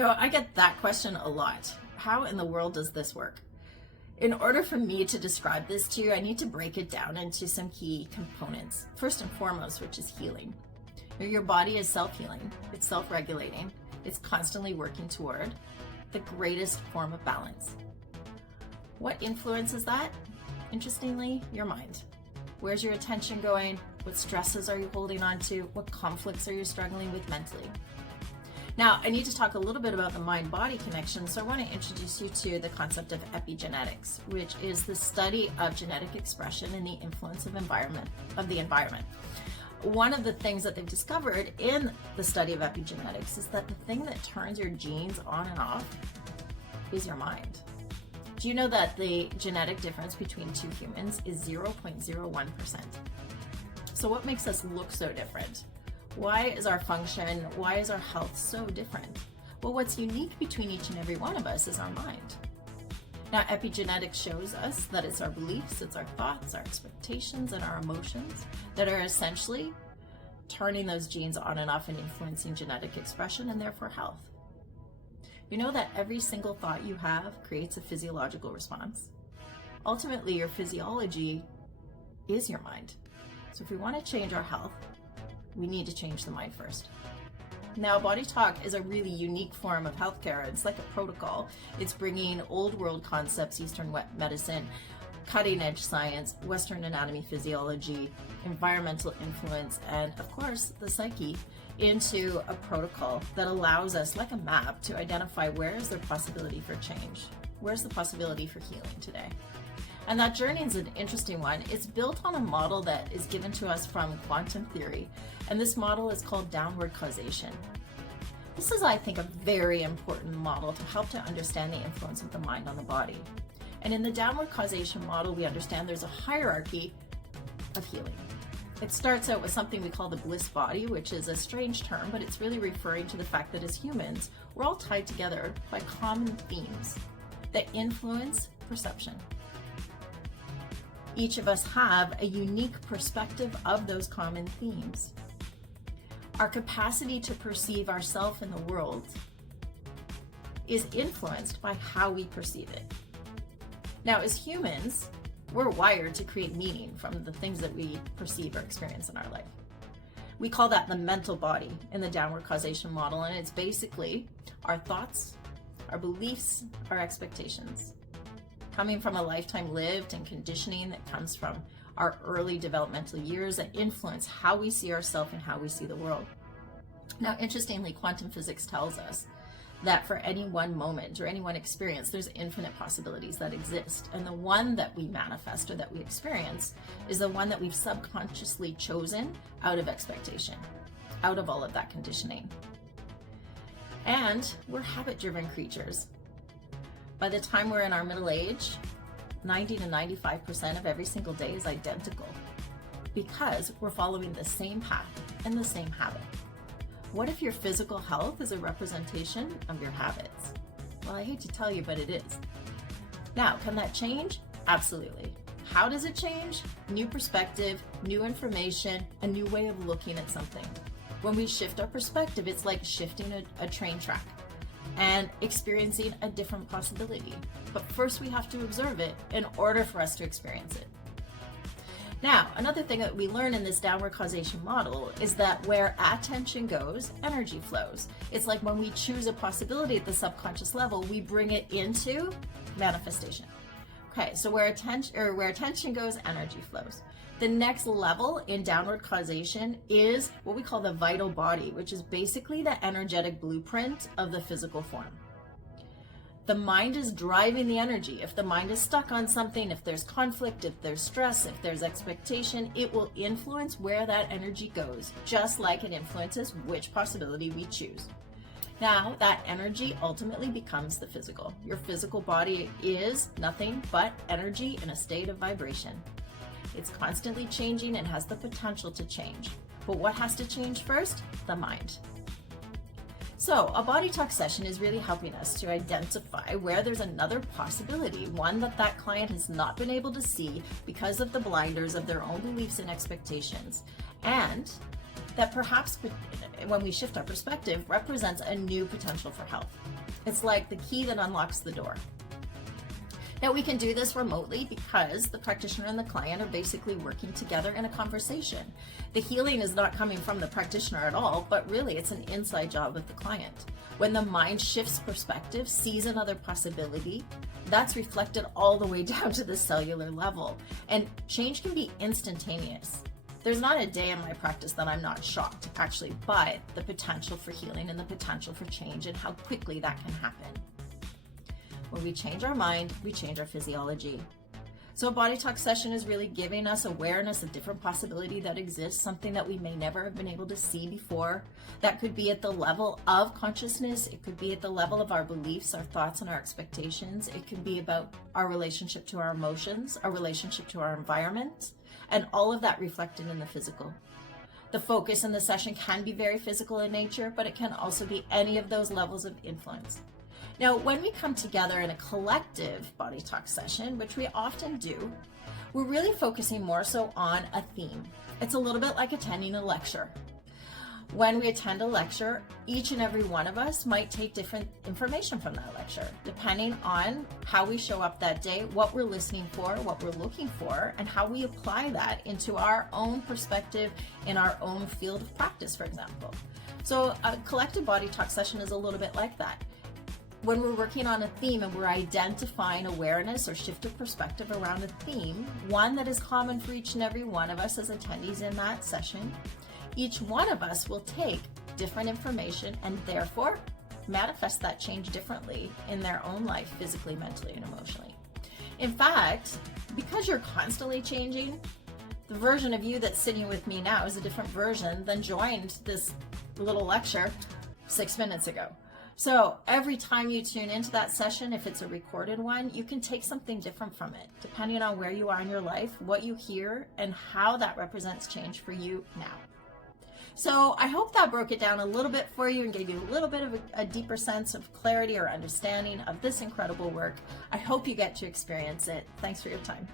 I get that question a lot. How in the world does this work? In order for me to describe this to you, I need to break it down into some key components. First and foremost, which is healing. Your body is self-healing, it's self-regulating, it's constantly working toward the greatest form of balance. What influences that? Interestingly, your mind. Where's your attention going? What stresses are you holding on to? What conflicts are you struggling with mentally? Now, I need to talk a little bit about the mind-body connection, so I want to introduce you to the concept of epigenetics, which is the study of genetic expression and the influence of the environment. One of the things that they've discovered in the study of epigenetics is that the thing that turns your genes on and off is your mind. Do you know that the genetic difference between two humans is 0.01%? So what makes us look so different? Why is our function, why is our health so different? Well, what's unique between each and every one of us is our mind. Now, epigenetics shows us that it's our beliefs, it's our thoughts, our expectations, and our emotions that are essentially turning those genes on and off and influencing genetic expression and therefore health. You know that every single thought you have creates a physiological response. Ultimately, your physiology is your mind. So if we want to change our health, we need to change the mind first. Now, Body Talk is a really unique form of healthcare. It's like a protocol. It's bringing old world concepts, Eastern medicine, cutting edge science, Western anatomy, physiology, environmental influence, and of course, the psyche into a protocol that allows us, like a map, to identify where is there possibility for change? Where's the possibility for healing today? And that journey is an interesting one. It's built on a model that is given to us from quantum theory, and this model is called downward causation. This is, I think, a very important model to help to understand the influence of the mind on the body. And in the downward causation model, we understand there's a hierarchy of healing. It starts out with something we call the bliss body, which is a strange term, but it's really referring to the fact that as humans, we're all tied together by common themes that influence perception. Each of us have a unique perspective of those common themes. Our capacity to perceive ourselves in the world is influenced by how we perceive it. Now, as humans, we're wired to create meaning from the things that we perceive or experience in our life. We call that the mental body in the downward causation model, and it's basically our thoughts, our beliefs, our expectations, coming from a lifetime lived and conditioning that comes from our early developmental years that influence how we see ourselves and how we see the world. Now, interestingly, quantum physics tells us that for any one moment or any one experience, there's infinite possibilities that exist. And the one that we manifest or that we experience is the one that we've subconsciously chosen out of expectation, out of all of that conditioning. And we're habit-driven creatures. By the time we're in our middle age, 90 to 95% of every single day is identical because we're following the same path and the same habit. What if your physical health is a representation of your habits? Well, I hate to tell you, but it is. Now, can that change? Absolutely. How does it change? New perspective, new information, a new way of looking at something. When we shift our perspective, it's like shifting a train track and experiencing a different possibility. But first we have to observe it in order for us to experience it. Now, another thing that we learn in this downward causation model is that where attention goes, energy flows. It's like when we choose a possibility at the subconscious level, we bring it into manifestation. Okay, so where attention goes, energy flows. The next level in downward causation is what we call the vital body, which is basically the energetic blueprint of the physical form. The mind is driving the energy. If the mind is stuck on something, if there's conflict, if there's stress, if there's expectation, it will influence where that energy goes, just like it influences which possibility we choose. Now, that energy ultimately becomes the physical. Your physical body is nothing but energy in a state of vibration. It's constantly changing and has the potential to change. But what has to change first? The mind. So a Body Talk session is really helping us to identify where there's another possibility, one that client has not been able to see because of the blinders of their own beliefs and expectations. And that perhaps when we shift our perspective represents a new potential for health. It's like the key that unlocks the door. Now, we can do this remotely because the practitioner and the client are basically working together in a conversation. The healing is not coming from the practitioner at all, but really it's an inside job of the client. When the mind shifts perspective, sees another possibility, that's reflected all the way down to the cellular level. And change can be instantaneous. There's not a day in my practice that I'm not shocked actually by the potential for healing and the potential for change and how quickly that can happen. When we change our mind, we change our physiology. So a body talk session is really giving us awareness of different possibility that exists, something that we may never have been able to see before. That could be at the level of consciousness. It could be at the level of our beliefs, our thoughts, and our expectations. It could be about our relationship to our emotions, our relationship to our environment, and all of that reflected in the physical. The focus in the session can be very physical in nature, but it can also be any of those levels of influence. Now, when we come together in a collective body talk session, which we often do, we're really focusing more so on a theme. It's a little bit like attending a lecture. When we attend a lecture, each and every one of us might take different information from that lecture, depending on how we show up that day, what we're listening for, what we're looking for, and how we apply that into our own perspective in our own field of practice, for example. So a collective body talk session is a little bit like that. When we're working on a theme and we're identifying awareness or shift of perspective around a theme, one that is common for each and every one of us as attendees in that session, each one of us will take different information and therefore manifest that change differently in their own life, physically, mentally, and emotionally. In fact, because you're constantly changing, the version of you that's sitting with me now is a different version than joined this little lecture 6 minutes ago. So every time you tune into that session, if it's a recorded one, you can take something different from it, depending on where you are in your life, what you hear, and how that represents change for you now. So I hope that broke it down a little bit for you and gave you a little bit of a deeper sense of clarity or understanding of this incredible work. I hope you get to experience it. Thanks for your time.